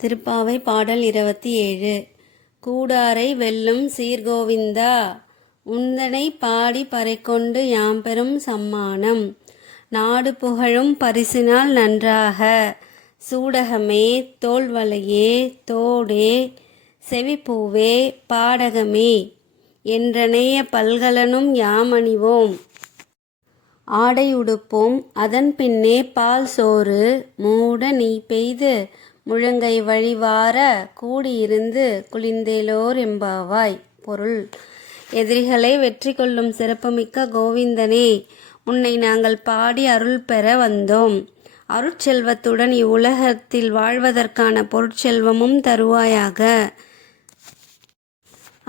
திருப்பாவை பாடல் 27. கூடாரை வெல்லும் சீர்கோவிந்தா, உந்தனை பாடி பறைகொண்டு யாம்பெறும் சம்மானம், நாடு புகழும் பரிசினால் நன்றாக, சூடகமே தோள்வளையே தோடே செவிப்பூவே பாடகமே என்றனைய பல்கலனும் யாமணிவோம், ஆடை உடுப்போம் அதன் பின்னே பால் சோறு மூட நீ பெய்து முழங்கை வழிவார கூடியிருந்து குளிந்தேலோர் எம்பாவாய். பொருள்: எதிரிகளை வெற்றி கொள்ளும் சிறப்புமிக்க கோவிந்தனே, உன்னை நாங்கள் பாடி அருள் பெற வந்தோம். அருட்செல்வத்துடன் இவ்வுலகத்தில் வாழ்வதற்கான பொருட்செல்வமும் தருவாயாக.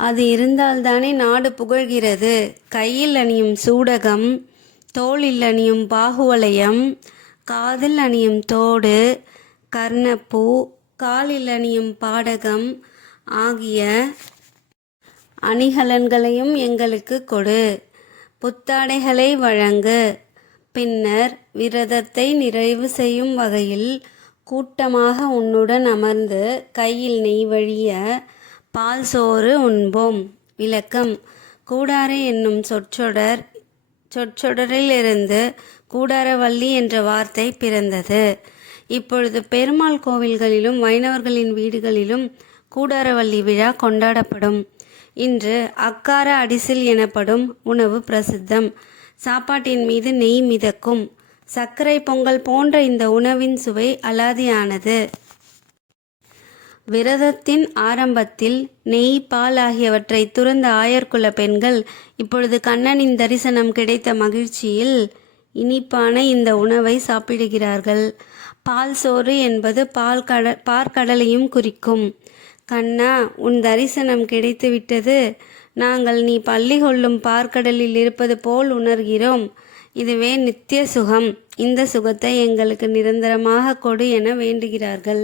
அது இருந்தால்தானே நாடு புகழ்கிறது. கையில் அணியும் சூடகம், தோளில் அணியும் பாகுவலயம், காதில் அணியும் தோடு, கர்ணப்பூ, காலில் அணியும் பாடகம் ஆகிய அணிகலன்களையும் எங்களுக்கு கொடு. புத்தாடைகளை வழங்கு. பின்னர் விரதத்தை நிறைவு செய்யும் வகையில் கூட்டமாக உன்னுடன் அமர்ந்து கையில் நெய் வழிய பால் சோறு உண்போம். விளக்கம்: கூடாரை என்னும் சொற்றொடரிலிருந்து கூடாரவள்ளி என்ற வார்த்தை பிறந்தது. இப்பொழுது பெருமாள் கோவில்களிலும் வைணவர்களின் வீடுகளிலும் கூடாரவள்ளி விழா கொண்டாடப்படும். இன்று அக்கார அடிசில் எனப்படும் உணவு பிரசித்தம். சாப்பாட்டின் மீது நெய் மிதக்கும். சர்க்கரை பொங்கல் போன்ற இந்த உணவின் சுவை அலாதியானது. விரதத்தின் ஆரம்பத்தில் நெய், பால் ஆகியவற்றை துறந்த ஆயர்குல பெண்கள் இப்பொழுது கண்ணனின் தரிசனம் கிடைத்த மகிழ்ச்சியில் இனிப்பான இந்த உணவை சாப்பிடுகிறார்கள். பால் சோறு என்பது பார்க்கடலையும் குறிக்கும். கண்ணா, உன் தரிசனம் கிடைத்துவிட்டது. நாங்கள் நீ பள்ளி கொள்ளும் பார்க்கடலில் இருப்பது போல் உணர்கிறோம். இதுவே நித்திய சுகம். இந்த சுகத்தை எங்களுக்கு நிரந்தரமாக கொடு என வேண்டுகிறார்கள்.